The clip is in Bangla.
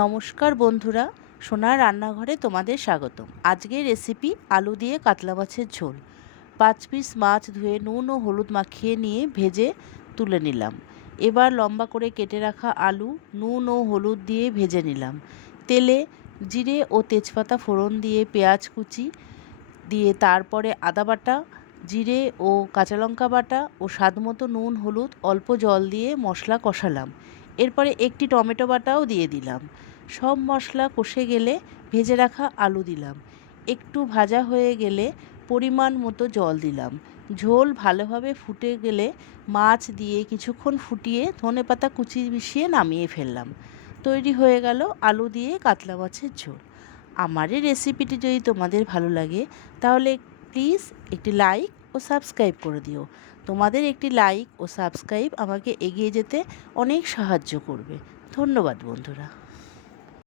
নমস্কার বন্ধুরা, সোনার রান্নাঘরে তোমাদের স্বাগতম। আজকের রেসিপি আলু দিয়ে কাতলা মাছের ঝোল। 5 পিস মাছ ধুয়ে নুন ও হলুদ মাখিয়ে নিয়ে ভেজে তুলে নিলাম। এবার লম্বা করে কেটে রাখা আলু নুন ও হলুদ দিয়ে ভেজে নিলাম। তেলে জিরে ও তেজপাতা ফোড়ন দিয়ে পেঁয়াজ কুচি দিয়ে তারপরে আদা বাটা, জিরে ও কাঁচা লঙ্কা বাটা ও স্বাদমতো নুন হলুদ অল্প জল দিয়ে মশলা কষালাম। এরপরে একটি টমেটো বাটাও দিয়ে দিলাম। সব মশলা কষে গেলে ভেজে রাখা আলু দিলাম। একটু ভাজা হয়ে গেলে পরিমাণ মতো জল দিলাম। ঝোল ভালোভাবে ফুটে গেলে মাছ দিয়ে কিছুক্ষণ ফুটিয়ে ধনেপাতা কুচি মিশিয়ে নামিয়ে ফেললাম। তৈরি হয়ে গেল আলু দিয়ে কাতলা মাছের ঝোল। আমার এই রেসিপিটি যদি তোমাদের ভালো লাগে তাহলে প্লিজ একটি লাইক ও সাবস্ক্রাইব করে দিও। তোমাদের একটি লাইক ও সাবস্ক্রাইব আমাকে এগিয়ে যেতে অনেক সাহায্য করবে। ধন্যবাদ বন্ধুরা।